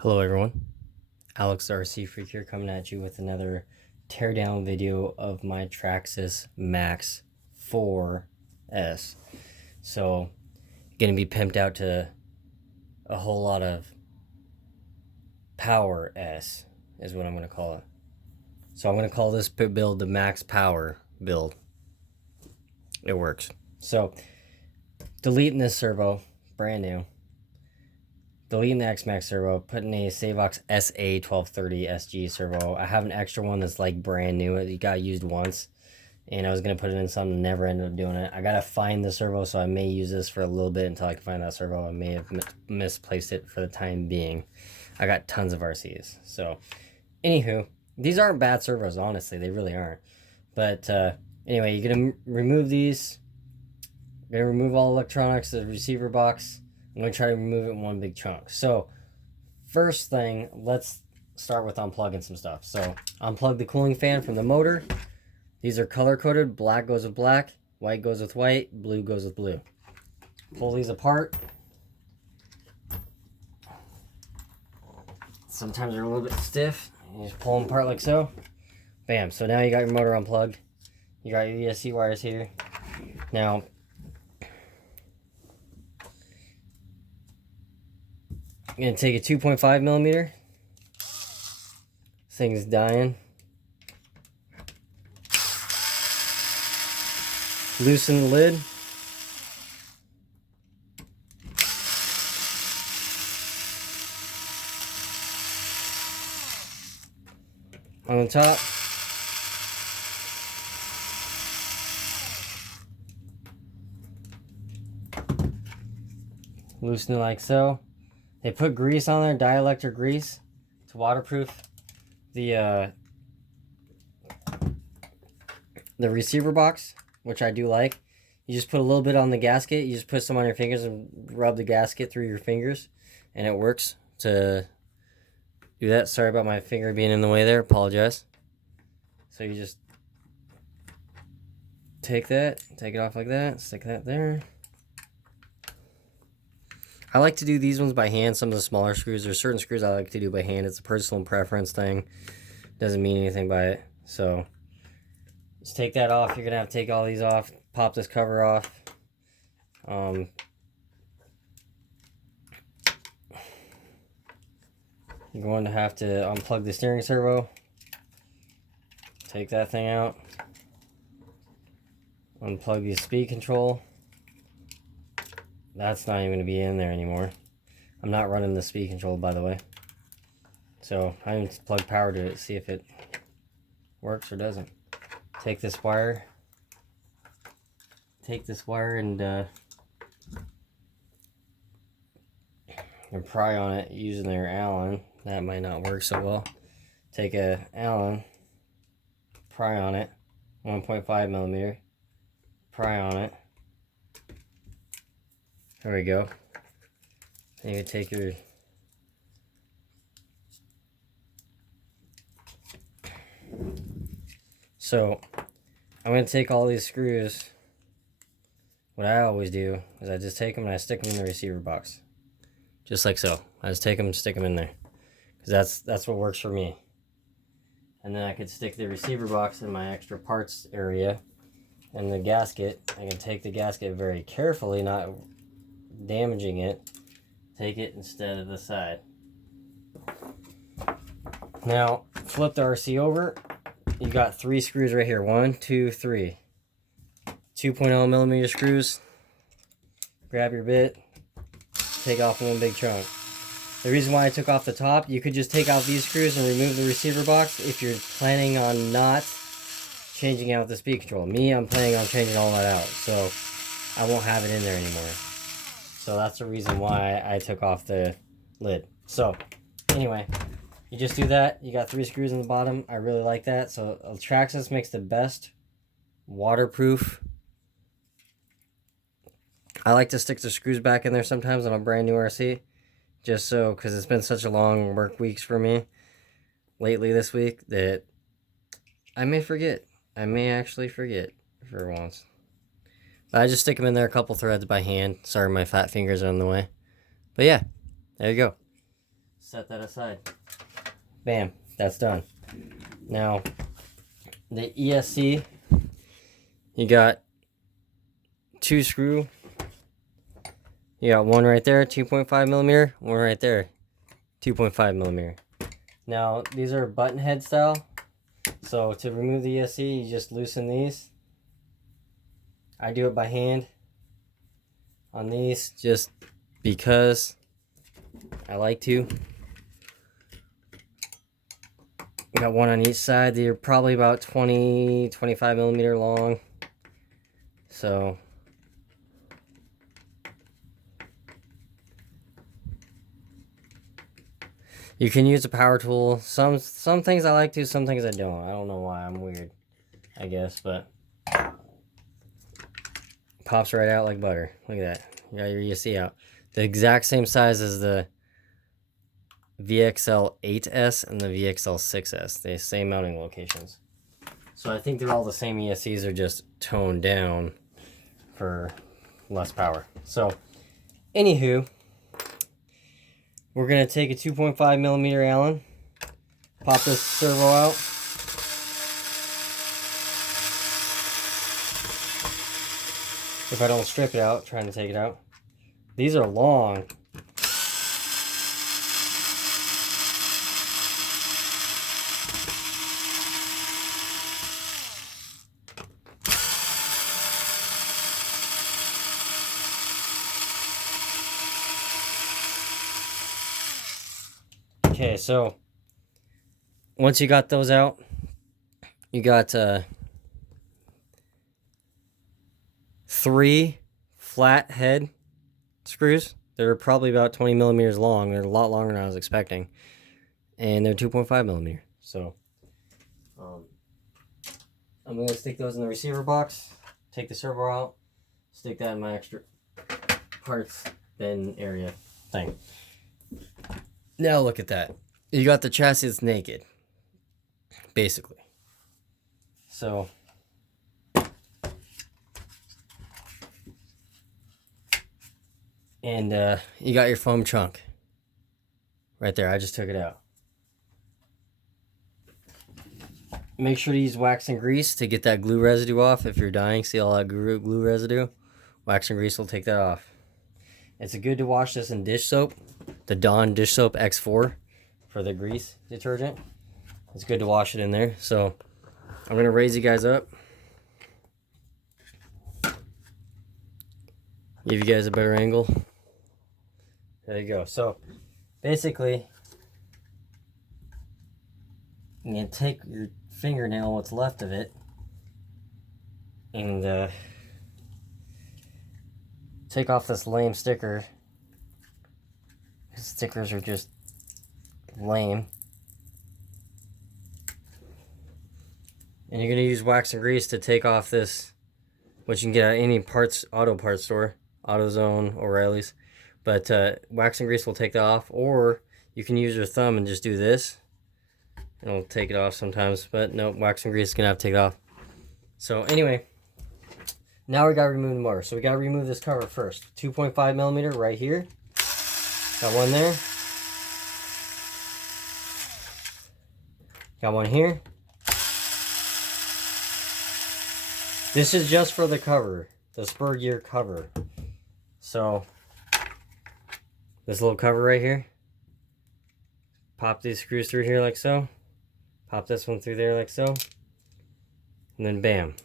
Hello everyone, Alex RC Freak here coming at you with another teardown video of my Traxxas Maxx 4S. So, gonna be pimped out to a whole lot of Power S is what I'm gonna call it. So I'm gonna call this build the Max Power build. It works. So, deleting this servo, brand new. Deleting the X-Max servo, putting a Savox SA1230 SG servo. I have an extra one that's like brand new. It got used once, and I was gonna put it in something, never ended up doing it. I gotta find the servo, so I may use this for a little bit until I can find that servo. I may have misplaced it for the time being. I got tons of RCs. So, anywho, these aren't bad servos, honestly. They really aren't. But anyway, you're gonna remove these. You're gonna remove all electronics, the receiver box. I'm going to try to remove it in one big chunk. So, first thing, let's start with unplugging some stuff. So, unplug the cooling fan from the motor. These are color-coded. Black goes with black, white goes with white, blue goes with blue. Pull these apart. Sometimes they're a little bit stiff. You just pull them apart like so. Bam. So now you got your motor unplugged. You got your ESC wires here. Now, I'm going to take a 2.5 millimeter. This thing's dying. Loosen the lid. On the top. Loosen it like so. They put grease on there, dielectric grease, to waterproof the receiver box, which I do like. You just put a little bit on the gasket. You just put some on your fingers and rub the gasket through your fingers, and it works to do that. Sorry about my finger being in the way there. Apologize. So you just take it off like that, stick that there. I like to do these ones by hand. Some of the smaller screws, there's certain screws I like to do by hand. It's a personal preference thing. Doesn't mean anything by it. So just take that off. You're gonna have to take all these off. Pop this cover off. You're going to have to unplug the steering servo. Take that thing out. Unplug the speed control. That's not even going to be in there anymore. I'm not running the speed control, by the way. So I need to plug power to it, see if it works or doesn't. Take this wire. And pry on it using their Allen. That might not work so well. Take a Allen, pry on it, 1.5 millimeter, pry on it. There we go. Then you take your So I'm going to take all these screws. What I always do is I just take them and I stick them in the receiver box. Just like so. I just take them and stick them in there. Because that's what works for me. And then I could stick the receiver box in my extra parts area. And the gasket, I can take the gasket very carefully, not damaging it. Take it instead of the side. Now, flip the RC over. You got 3 screws right here. 1, 2, 3. 2.0 millimeter screws. Grab your bit. Take off one big chunk. The reason why I took off the top, you could just take out these screws and remove the receiver box if you're planning on not changing out the speed control. Me, I'm planning on changing all that out, so I won't have it in there anymore. So that's the reason why I took off the lid. So anyway, you just do that. You got 3 screws in the bottom. I really like that. So Traxxas makes the best waterproof. I like to stick the screws back in there sometimes on a brand new RC. Just so, because it's been such a long work weeks for me lately this week that I may forget. I may actually forget for once. But I just stick them in there a couple threads by hand. Sorry, my fat fingers are in the way. But yeah, there you go. set that aside. Bam, that's done. Now, the ESC, you got 2 screw. You got one right there, 2.5 millimeter, one right there, 2.5 millimeter. Now, these are button head style. So to remove the ESC, you just loosen these. I do it by hand on these just because I like to. Got one on each side. They're probably about 25 millimeter long. So you can use a power tool. Some things I like to, some things I don't. I don't know why. I'm weird, I guess, but pops right out like butter. Look at that. You got your ESC out. The exact same size as the VXL 8S and the VXL 6S. The same mounting locations. So I think they're all the same ESCs, are just toned down for less power. So, anywho, we're going to take a 2.5 millimeter Allen, pop this servo out. If I don't strip it out, trying to take it out. These are long. Okay, so once you got those out, you got 3 flat head screws. They're probably about 20 millimeters long. They're a lot longer than I was expecting. And they're 2.5 millimeter. So I'm going to stick those in the receiver box, take the servo out, stick that in my extra parts bin area thing. Now look at that. You got the chassis that's naked, basically. So and you got your foam chunk right there. I just took it out. Make sure to use wax and grease to get that glue residue off. If you're dying, see all that glue residue? Wax and grease will take that off. It's good to wash this in dish soap. The Dawn dish soap X4 for the grease detergent. It's good to wash it in there. So I'm going to raise you guys up. Give you guys a better angle. There you go. So basically, you're going to take your fingernail, what's left of it, and take off this lame sticker. Stickers are just lame. And you're going to use wax and grease to take off this, which you can get at any auto parts store, AutoZone, O'Reilly's. But wax and grease will take that off, or you can use your thumb and just do this. It'll take it off sometimes, but no, wax and grease is going to have to take it off. So anyway, now we got to remove the motor. So we got to remove this cover first. 2.5 millimeter right here. Got one there. Got one here. This is just for the cover, the spur gear cover. So this little cover right here. Pop these screws through here like so. Pop this one through there like so. And then bam.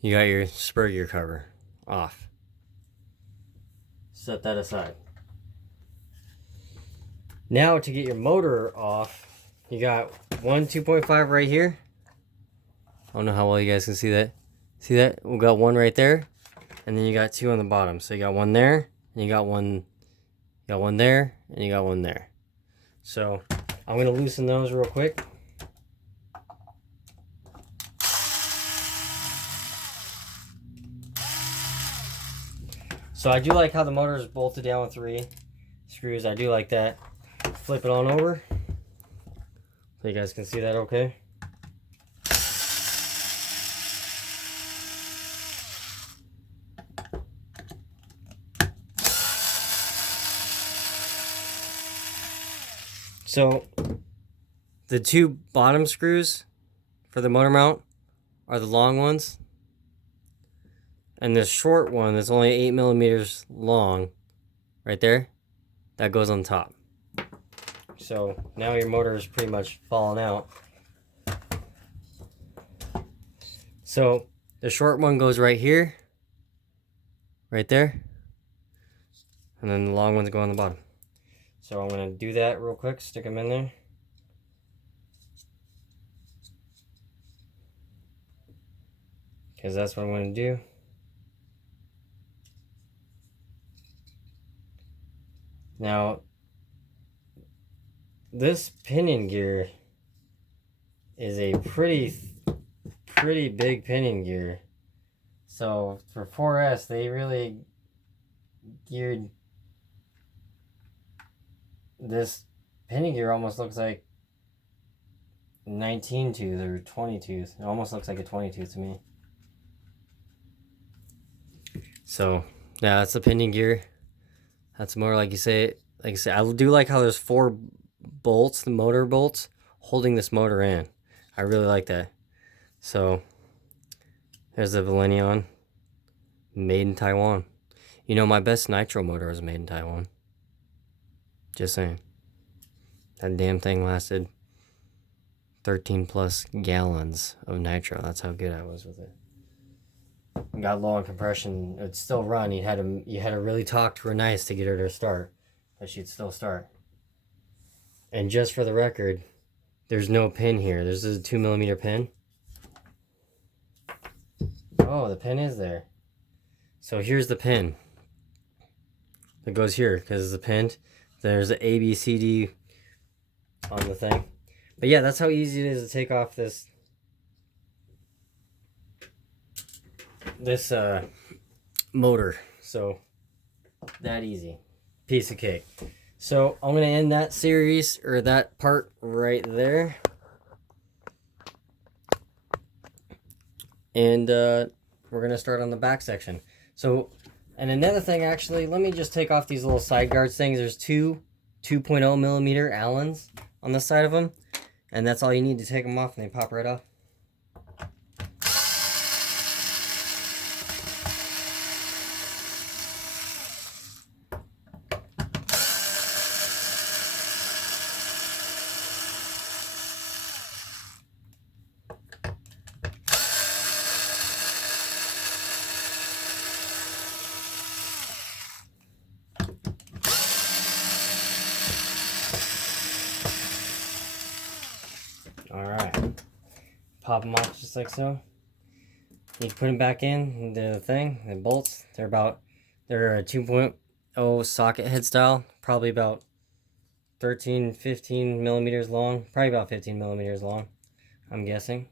You got your spur gear cover off. Set that aside. Now to get your motor off, you got one 2.5 right here. I don't know how well you guys can see that. See that? We got one right there, and then you got 2 on the bottom. So you got one there, and you got one there, and you got one there. So I'm gonna loosen those real quick. So I do like how the motor is bolted down with 3 screws. I do like that. Flip it on over so you guys can see that okay. So the two bottom screws for the motor mount are the long ones. And this short one that's only 8 millimeters long, right there, that goes on top. So now your motor is pretty much falling out. So the short one goes right here, right there, and then the long ones go on the bottom. So I'm going to do that real quick, stick them in there. Because that's what I'm going to do. Now, this pinion gear is a pretty big pinion gear. So for 4S, they really geared this pinion gear. Almost looks like 19 tooth or 20 tooth. It almost looks like a 20 tooth to me. So yeah, that's the pinion gear. That's more like you say. Like I said, I do like how there's 4 bolts, the motor bolts, holding this motor in. I really like that. So there's the Valenion, made in Taiwan. You know, my best nitro motor was made in Taiwan. Just saying. That damn thing lasted 13 plus gallons of nitro. That's how good I was with it. Got low on compression. It'd still run. You had to really talk to her nice to get her to start, but she'd still start. And just for the record, there's no pin here. There's a 2 millimeter pin. Oh, the pin is there. So here's the pin. It goes here because the pin. There's a B, C, D on the thing. But yeah, that's how easy it is to take off this motor. So that easy. Piece of cake. So I'm going to end that series, or that part right there. And we're going to start on the back section. So, and another thing, actually, let me just take off these little side guards things. There's two 2.0 millimeter Allens on the side of them. And that's all you need to take them off, and they pop right off. Alright, pop them off just like so. You put them back in the thing, the bolts. They're a 2.0 socket head style, probably about 15 millimeters long, probably about 15 millimeters long, I'm guessing.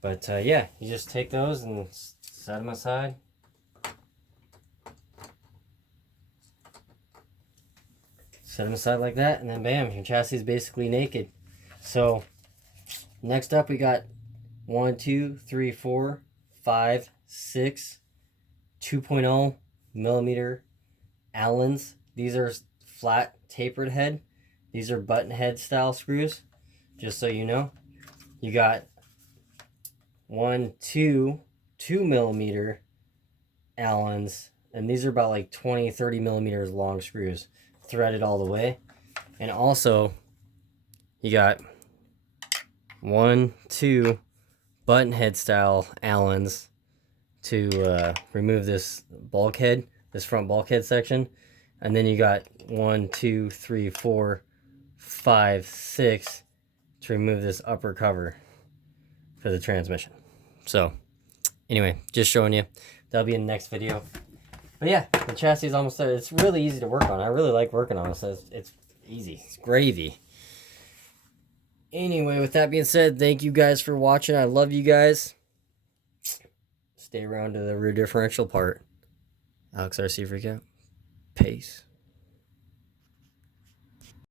But yeah, you just take those and set them aside. Set them aside like that, and then bam, your chassis is basically naked. So next up, we got 1, 2, 3, 4, 5, 6 2.0 millimeter Allens. These are flat tapered head. These are button head style screws, just so you know. You got 1, 2 millimeter Allens, and these are about like 20-30 millimeters long screws, threaded all the way. And also you got 1, 2 button head style Allens to remove this bulkhead, this front bulkhead section. And then you got 1, 2, 3, 4, 5, 6 to remove this upper cover for the transmission. So anyway, just showing you. That'll be in the next video. But yeah, the chassis is almost there. It's really easy to work on. I really like working on it. So it's easy. It's gravy. Anyway, with that being said, thank you guys for watching. I love you guys. Stay around to the rear differential part. Alex RC Freakout. Peace.